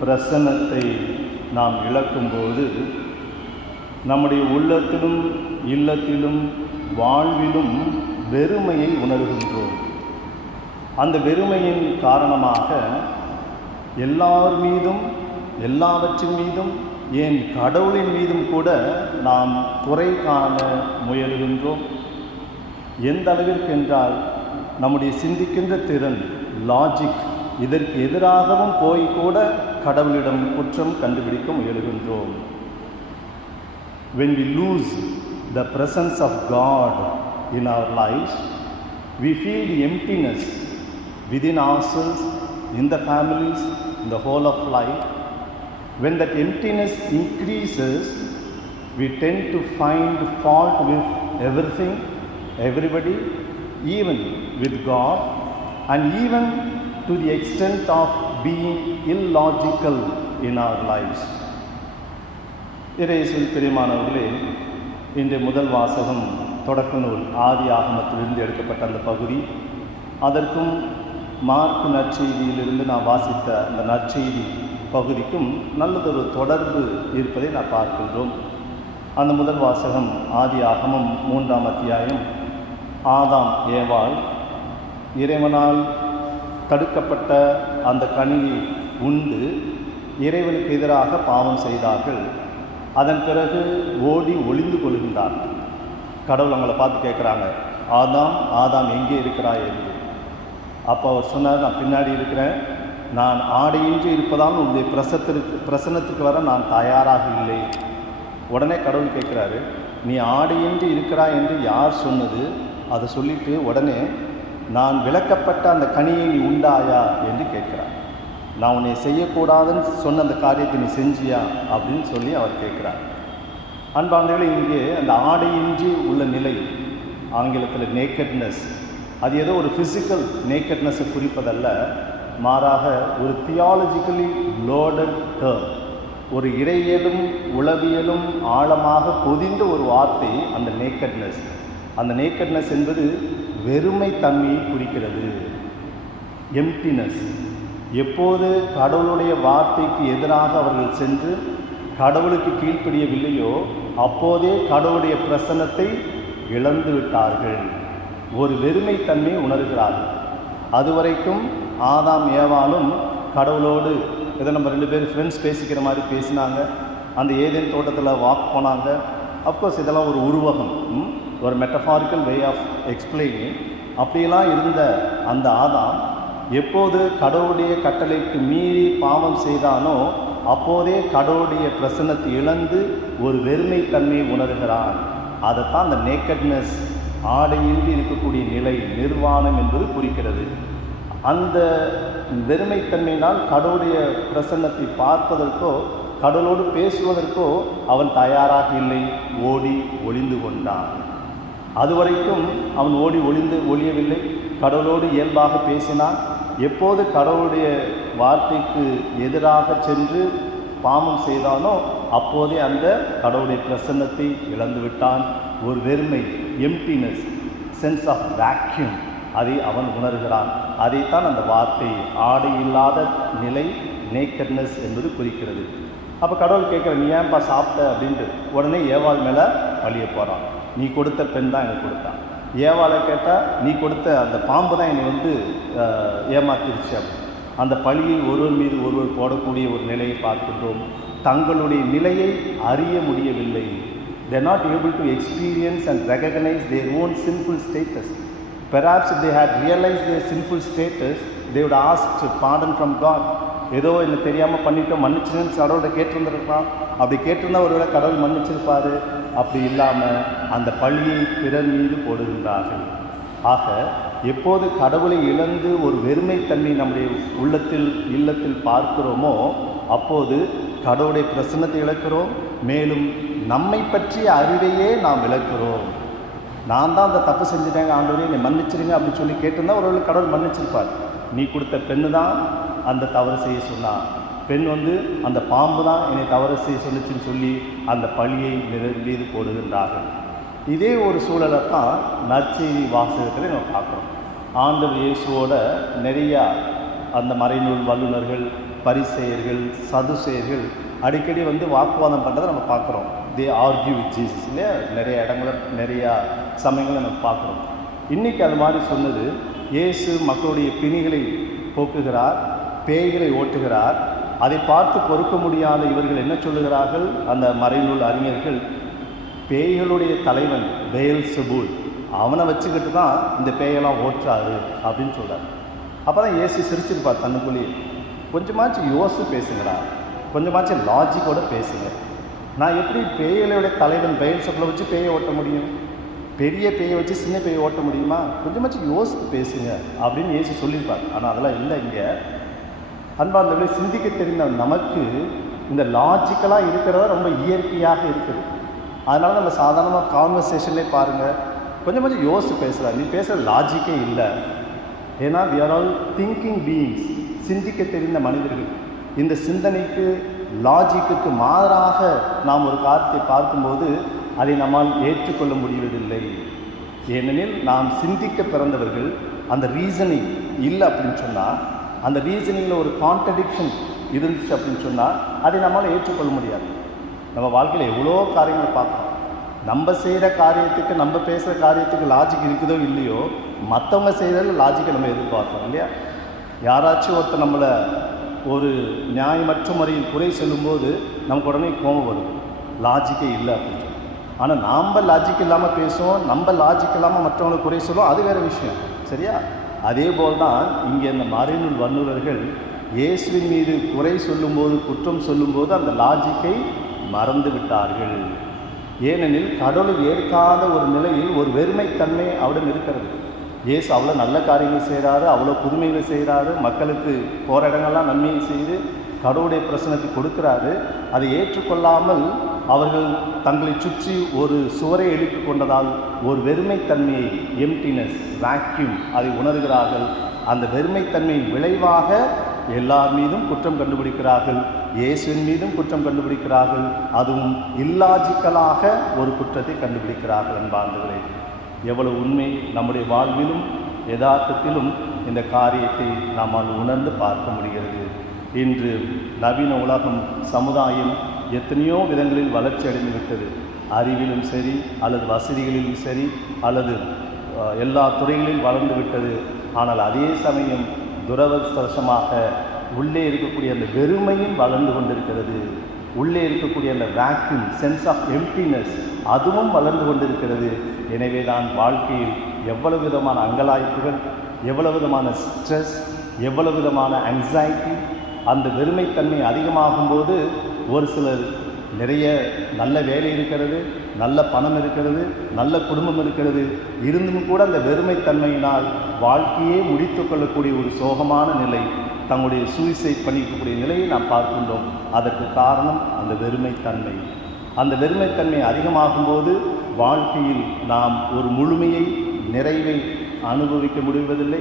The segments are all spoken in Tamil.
பிரசன்னத்தை நாம் இழக்கும்போது நம்முடைய உள்ளத்திலும் இல்லத்திலும் வாழ்விலும் வெறுமையை உணர்கின்றோம். அந்த வெறுமையின் காரணமாக எல்லார் மீதும், எல்லாவற்றின் மீதும், ஏன் கடவுளின் மீதும் கூட நாம் குறை காண முயல்கின்றோம். எந்த அளவிற்கு என்றால் நம்முடைய சிந்திக்கின்ற திறன், லாஜிக், இதற்கு எதிராகவும் போய் கூட கடவுளிடம் குற்றம் கண்டுபிடிக்க முயல்கின்றோம். When we lose the presence of God in our lives, we feel the emptiness within ourselves, in the families, in the whole of life. When that emptiness increases, we tend to find fault with everything, everybody, even with God, and even to the extent of being illogical in our lives. இறையேசுவில் பிரியமானவர்களே, இன்றைய முதல் வாசகம் தொடக்க நூல் ஆதி ஆகமத்திலிருந்து எடுக்கப்பட்ட அந்த பகுதி, அதற்கும் மார்க் நற்செய்தியிலிருந்து நான் வாசித்த அந்த நற்செய்தி பகுதிக்கும் நல்லதொரு தொடர்பு இருப்பதை நான் பார்க்கின்றோம். அந்த முதல் வாசகம் ஆதி ஆகமம் 3ஆம் அத்தியாயம். ஆதாம் ஏவாள் இறைவனால் தடுக்கப்பட்ட அந்த கனியை உண்டு இறைவனுக்கு எதிராக பாவம் செய்தார்கள். அதன் பிறகு ஓடி ஒளிந்து கொள்கின்றார்கள். கடவுள் அவங்கள பார்த்து கேட்குறாங்க, ஆதாம் ஆதாம் எங்கே இருக்கிறாய் என்று. அப்போ அவர் சொன்னார், நான் பின்னாடி இருக்கிறேன், நான் ஆடையின்றி இருப்பதால் உங்களுடைய பிரசன்னத்துக்கு வர நான் தயாராக இல்லை. உடனே கடவுள் கேட்குறாரு, நீ ஆடையின்றி இருக்கிறாய் என்று யார் சொன்னது? அதை சொல்லிட்டு உடனே நான் விளக்கப்பட்ட அந்த கனியை நீ உண்டாயா என்று கேட்குறார். நான் உன்னை செய்யக்கூடாதுன்னு சொன்ன அந்த காரியத்தை நீ செஞ்சியா அப்படின்னு சொல்லி அவர் கேட்குறார். அன்பானவர்களே, இங்கே அந்த ஆடையின்றி உள்ள நிலை, ஆங்கிலத்தில் நேக்கட்னஸ், அது ஏதோ ஒரு ஃபிசிக்கல் நேக்கட்னஸை குறிப்பதல்ல, மாறாக ஒரு தியாலஜிக்கலி லோடட் டேர்ம், ஒரு இறையியலும் உளவியலும் ஆழமாக பொதிந்த ஒரு வார்த்தை அந்த நேக்கட்னஸ். அந்த நேக்கட்னஸ் என்பது வெறுமை தன்மையை குறிக்கிறது. எம்ப்டினஸ். எப்போது கடவுளுடைய வார்த்தைக்கு எதிராக அவர்கள் சென்று கடவுளுக்கு கீழ்ப்படியவில்லையோ அப்போதே கடவுளுடைய பிரசன்னத்தை இழந்து விட்டார்கள். ஒரு வெறுமை தன்மையை உணர்கிறார்கள். அதுவரைக்கும் ஆதாம் ஏவாளும் கடவுளோடு ஏதோ நம்ம 2 பேர் ஃப்ரெண்ட்ஸ் பேசிக்கிற மாதிரி பேசினாங்க. அந்த ஏதேன் தோட்டத்தில் வாக் போனாங்க. அஃப்கோர்ஸ் இதெல்லாம் ஒரு உருவகம், ஒரு மெட்டஃபாரிக்கல் வே ஆஃப் எக்ஸ்பிளைனிங். அப்படியெல்லாம் இருந்த அந்த ஆதாம் எப்போது கடவுளுடைய கட்டளைக்கு மீறி பாவம் செய்தானோ அப்போதே கடவுளுடைய பிரசன்னத்தை இழந்து ஒரு வெறுமை தன்மையை உணர்கிறான். அதைத்தான் அந்த நேக்கட்னஸ், ஆடையின்றி இருக்கக்கூடிய நிலை, நிர்வாணம் என்பது குறிக்கிறது. அந்த வெறுமைத்தன்மையினால் கடவுளுடைய பிரசன்னத்தை பார்ப்பதற்கோ கடவுளோடு பேசுவதற்கோ அவன் தயாராக இல்லை. ஓடி ஒளிந்து கொண்டான். அதுவரைக்கும் அவன் ஓடி ஒளியவில்லை. கடவுளோடு இயல்பாக பேசினான். எப்போது கடவுளுடைய வார்த்தைக்கு எதிராக சென்று பாவம் செய்தானோ அப்போதே அந்த கடவுளுடைய பிரசன்னத்தை இழந்து விட்டான். ஒரு வெறுமை, எம்ப்டினஸ், சென்ஸ் ஆஃப் வேக்யூம், அதை அவன் உணர்கிறான். அதைத்தான் அந்த வார்த்தை ஆடை இல்லாத நிலை, நேக்கட்னஸ் என்பது குறிக்கிறது. அப்போ கடவுள் கேட்குற, நீ ஏன்பா சாப்பிட்ட அப்படின்ட்டு உடனே ஏவாள் மேலே பழிய போகிறான். நீ கொடுத்த பெண் தான் எனக்கு கொடுத்தான். ஏவாளை கேட்டால், நீ கொடுத்த அந்த பாம்பு தான் என்னை ஏமாத்திருச்சு அப்படின்னு. அந்த பழியை ஒருவர் மீது ஒருவர் போடக்கூடிய ஒரு நிலையை பார்க்கின்றோம். தங்களுடைய நிலையை அறிய முடியவில்லை. they are not able to experience and recognize their own sinful status. Perhaps if they had realized their sinful status, they would ask pardon from God. ஏதோ என்ன தெரியாமல் பண்ணிட்டோம், மன்னிச்சுன்னு கடவுளை கேட்டிருந்துருக்கலாம். அப்படி கேட்டிருந்தால் ஒருவேளை கடவுள் மன்னிச்சிருப்பார். அப்படி இல்லாமல் அந்த பழியை பிறர் மீது போடுகின்றார்கள். ஆக எப்போது கடவுளை இழந்து ஒரு வெறுமைத்தன்மை நம்முடைய இல்லத்தில் பார்க்கிறோமோ அப்போது கடவுளுடைய பிரசன்னத்தை இழக்கிறோம். மேலும் நம்மை பற்றிய அறிவையே நாம் இழக்கிறோம். நான் தான் அந்த தப்பு செஞ்சுட்டேங்க, ஆண்டவரே என்னை மன்னிச்சிருங்க அப்படின்னு சொல்லி கேட்டிருந்தா ஒருவேளை கடவுள் மன்னிச்சிருப்பார். நீ கொடுத்த பெண்ணு தான் அந்த தவறு செய்ய சொன்னான். பெண் அந்த பாம்பு தான் என்னை தவறு செய்ய சொல்லிச்சுன்னு சொல்லி அந்த பழியை மீது போடுகின்றார்கள். இதே ஒரு சூழலை தான் நற்செய்தி வாசகத்தில் நம்ம பார்க்குறோம். ஆண்டவர் இயேசுவோட நிறையா அந்த மறைநூல் வல்லுநர்கள் பரிசேயர்கள், சதுசேயர்கள் அடிக்கடி வந்து வாக்குவாதம் பண்ணுறதை நம்ம பார்க்குறோம். தே ஆர்கியூ வித் ஜீசஸ் இல்லையா, நிறைய இடங்கள நிறையா சமயங்களை நம்ம பார்க்குறோம். இன்றைக்கி அது மாதிரி சொன்னது, இயேசு மக்களுடைய பிணிகளை போக்குகிறார், பேய்களை ஓட்டுகிறார். அதை பார்த்து பொறுக்க முடியாத இவர்கள் என்ன சொல்லுகிறார்கள்? அந்த மறைநூல் அறிஞர்கள், பேய்களுடைய தலைவன் பெயல்செபூல், அவனை வச்சுக்கிட்டு தான் இந்த பேயெல்லாம் ஓட்டுறாரு அப்படின்னு சொல்கிறார். அப்போ தான் இயேசு சிரிச்சிருப்பார் தன்னுக்குள்ளேயே, கொஞ்சமாச்சும் யோசித்து பேசுங்கடா, கொஞ்சமாச்சும் லாஜிக்கோடு பேசுங்க. நான் எப்படி பேய்களுடைய தலைவன் பெயல்செபூலை வச்சு பேயை ஓட்ட முடியும்? பெரிய பேயை வச்சு சின்ன பேயை ஓட்ட முடியுமா? கொஞ்சமாச்சும் யோசித்து பேசுங்க அப்படின்னு இயேசு சொல்லியிருப்பார். ஆனால் அதெல்லாம் இல்லை. இங்கே அன்பார்ந்தவர்களே, சிந்திக்க தெரிந்த நமக்கு இந்த லாஜிக்கலாக இருக்கிறதா ரொம்ப இயற்கையாக இருக்குது. அதனால் நம்ம சாதாரணமாக கான்வர்சேஷன்லேயே பாருங்கள், கொஞ்சம் யோசித்து பேசுகிறார். நீ பேசுகிற லாஜிக்கே இல்லை. ஏன்னா we are all thinking beings, சிந்திக்க தெரிந்த மனிதர்கள். இந்த சிந்தனைக்கு லாஜிக்கு மாறாக நாம் ஒரு காரியத்தை பார்க்கும்போது அதை நம்மால் ஏற்றுக்கொள்ள முடிவதில்லை. ஏனெனில் நாம் சிந்திக்க பிறந்தவர்கள். அந்த ரீசனிங் இல்லை அப்படின்னு சொன்னால், அந்த ரீசனிங்கில் ஒரு கான்ட்ரடிக்ஷன் இருந்துச்சு அப்படின்னு சொன்னால் அதை நம்மளால் ஏற்றுக்கொள்ள முடியாது. நம்ம வாழ்க்கையில் எவ்வளோ காரியங்களை பார்க்குறோம். நம்ம செய்கிற காரியத்துக்கு, நம்ம பேசுகிற காரியத்துக்கு லாஜிக் இருக்குதோ இல்லையோ, மற்றவங்க செய்கிறதுல லாஜிக்கை நம்ம எதிர்பார்ப்போம் இல்லையா? யாராச்சும் ஒருத்தர் நம்மளை ஒரு நியாயமற்ற முறையில் குறை சொல்லும்போது நமக்கு உடனே கோபம் வரும், லாஜிக்கே இல்லை அப்படின்னு. ஆனால் நாம் லாஜிக் இல்லாமல் பேசுவோம், நம்ம லாஜிக் இல்லாமல் மற்றவங்களை குறை சொல்லுவோம், அது வேறு விஷயம். சரியா? அதே போல் தான் இங்கே இந்த மறைநூல் வல்லுநர்கள் இயேசுவின் மீது குறை சொல்லும்போது, குற்றம் சொல்லும்போது அந்த லாஜிக்கை மறந்து விட்டார்கள். ஏனெனில் கடவுளை ஏற்காத ஒரு நிலையில் ஒரு வெறுமைத்தன்மை அவரிடம் இருக்கிறது. இயேசு அவ்வளோ நல்ல காரியங்கள் செய்கிறாரு, அவ்வளோ புதுமைகளை செய்கிறாரு, மக்களுக்கு போகிற இடங்கள்லாம் நன்மையை செய்து கடவுளுடைய பிரசனத்தை கொடுக்குறாரு. அதை ஏற்றுக்கொள்ளாமல் அவர்கள் தங்களை சுற்றி ஒரு சுவரை எழுப்பி கொண்டதால் ஒரு வெறுமைத்தன்மையை, எம்டினஸ், வேக்யூம், அதை உணர்கிறார்கள். அந்த வெறுமைத்தன்மையின் விளைவாக எல்லார் மீதும் குற்றம் கண்டுபிடிக்கிறார்கள், இயேசுவின் மீதும் குற்றம் கண்டுபிடிக்கிறார்கள். அதுவும் இல்லாஜிக்கலாக ஒரு குற்றத்தை கண்டுபிடிக்கிறார்கள். அன்பார்ந்தவர்களே, எவ்வளவு உண்மை நம்முடைய வாழ்விலும் யதார்த்தத்திலும் இந்த காரியத்தை நம்மால் உணர்ந்து பார்க்க முடிகிறது. இன்று நவீன உலகம், சமுதாயம் எத்தனையோ விதங்களில் வளர்ச்சி அடைந்து விட்டது. அறிவிலும் சரி, அல்லது வசதிகளிலும் சரி, அல்லது எல்லா துறைகளிலும் வளர்ந்து விட்டது. ஆனால் அதே சமயம் துரதிர்ஷ்டவசமாக உள்ளே இருக்கக்கூடிய அந்த வெறுமையும் வளர்ந்து கொண்டிருக்கிறது. உள்ளே இருக்கக்கூடிய அந்த வேக்யூம், சென்ஸ் ஆஃப் எம்டினஸ், அதுவும் வளர்ந்து கொண்டிருக்கிறது. எனவே தான் வாழ்க்கையில் எவ்வளவு விதமான அங்கலாய்ப்புகள், எவ்வளவு விதமான ஸ்ட்ரெஸ், எவ்வளவு விதமான ஆங்ஸைட்டி, அந்த வெறுமைத்தன்மை அதிகமாகும்போது ஒரு சிலர் நிறைய நல்ல வேலை இருக்கிறது, நல்ல பணம் இருக்கிறது, நல்ல குடும்பம் இருக்கிறது, இருந்தும் கூட அந்த வெறுமைத்தன்மையினால் வாழ்க்கையே முடித்து கொள்ளக்கூடிய ஒரு சோகமான நிலை, தங்களுடைய சூசைட் பண்ணிக்கக்கூடிய நிலையை நாம் பார்க்கின்றோம். அதற்கு காரணம் அந்த வெறுமைத்தன்மை. அந்த வெறுமைத்தன்மை அதிகமாகும்போது வாழ்க்கையில் நாம் ஒரு முழுமையை, நிறைவை அனுபவிக்க முடிவதில்லை.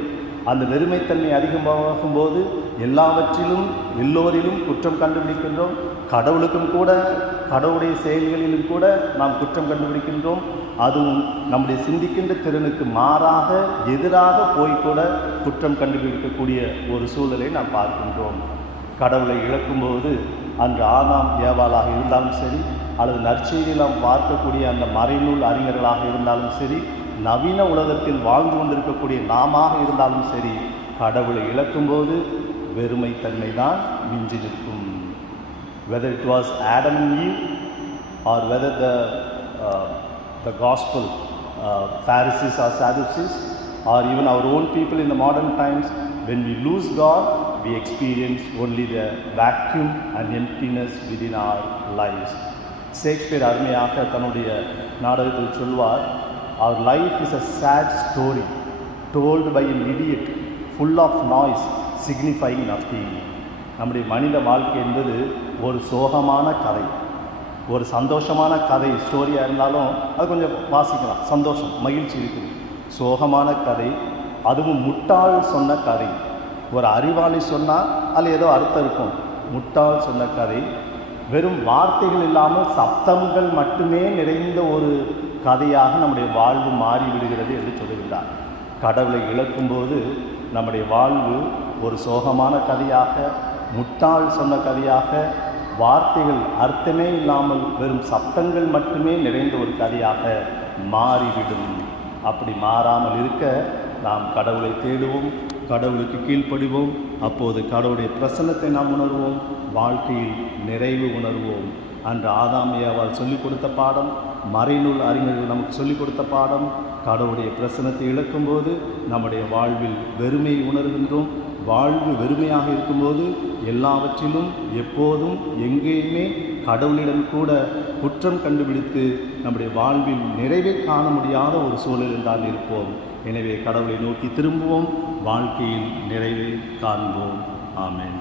அந்த வெறுமைத்தன்மை அதிகமாகும்போது எல்லாவற்றிலும் எல்லோரிலும் குற்றம் கண்டுபிடிக்கின்றோம். கடவுளுக்கும் கூட, கடவுளுடைய செயல்களிலும் கூட நாம் குற்றம் கண்டுபிடிக்கின்றோம். அதுவும் நம்முடைய சிந்திக்கின்ற திறனுக்கு மாறாக, எதிராக போய்கூட குற்றம் கண்டுபிடிக்கக்கூடிய ஒரு சூழலை நாம் பார்க்கின்றோம். கடவுளை இழக்கும்போது அன்று ஆதாம் ஏவாளாக இருந்தாலும் சரி, அல்லது நற்செய்தியில் நாம் பார்க்கக்கூடிய அந்த மறைநூல் அறிஞர்களாக இருந்தாலும் சரி, நவீன உலகத்தில் வாழ்ந்து கொண்டிருக்கக்கூடிய நாமாக இருந்தாலும் சரி, கடவுளை இழக்கும்போது வெறுமைத்தன்மை தான் மிஞ்சி நிற்கும். Whether it was Adam and Eve, or whether the gospel Pharisees or Sadducees, or even our own people in the modern times, when we lose God, we experience only the vacuum and emptiness within our lives. Shakespeare அருமையாக தன்னுடைய நாடகத்தில் சொல்வார், our life is a sad story told by an idiot full of noise signifying nothing. நம்முடைய மனித வாழ்க்கை என்பது ஒரு சோகமான கதை. ஒரு சந்தோஷமான கதை ஸ்டோரியாக இருந்தாலும் அது கொஞ்சம் வாசிக்கலாம், சந்தோஷம், மகிழ்ச்சி இருக்குது. சோகமான கதை, அதுவும் முட்டாள் சொன்ன கதை. ஒரு அறிவாளி சொன்னால் அதில் ஏதோ அர்த்தம் இருக்கும். முட்டாள் சொன்ன கதை, வெறும் வார்த்தைகள் இல்லாமல் சப்தங்கள் மட்டுமே நிறைந்த ஒரு கதையாக நம்முடைய வாழ்வு மாறிவிடுகிறது என்று சொல்லுகிறார். கடவுளை இழக்கும்போது நம்முடைய வாழ்வு ஒரு சோகமான கதையாக, முட்டாள் சொன்ன கதையாக, வார்த்தைகள் அர்த்தமே இல்லாமல் வெறும் சப்தங்கள் மட்டுமே நிறைந்த ஒரு கதையாக மாறிவிடும். அப்படி மாறாமல் இருக்க நாம் கடவுளை தேடுவோம், கடவுளுக்கு கீழ்ப்படிவோம். அப்போது கடவுளுடைய பிரசன்னத்தை நாம் உணர்வோம், வாழ்க்கையில் நிறைவு உணர்வோம். அன்று ஆதாம் ஏவாள் சொல்லிக் கொடுத்த பாடம், மறைநூல் அறிஞர்கள் நமக்கு சொல்லிக் கொடுத்த பாடம், கடவுளுடைய பிரசன்னத்தை இழக்கும்போது நம்முடைய வாழ்வில் வெறுமையை உணர்கின்றோம். வாழ்வு வெறுமையாக இருக்கும்போது எல்லாவற்றிலும் எப்போதும் எங்கேயுமே கடவுளிடம் கூட குற்றம் கண்டுபிடித்து நம்முடைய வாழ்வில் நிறைவை காண முடியாத ஒரு சூழலில் தான் இருப்போம். எனவே கடவுளை நோக்கி திரும்புவோம், வாழ்க்கையில் நிறைவை காண்போம். ஆமென்.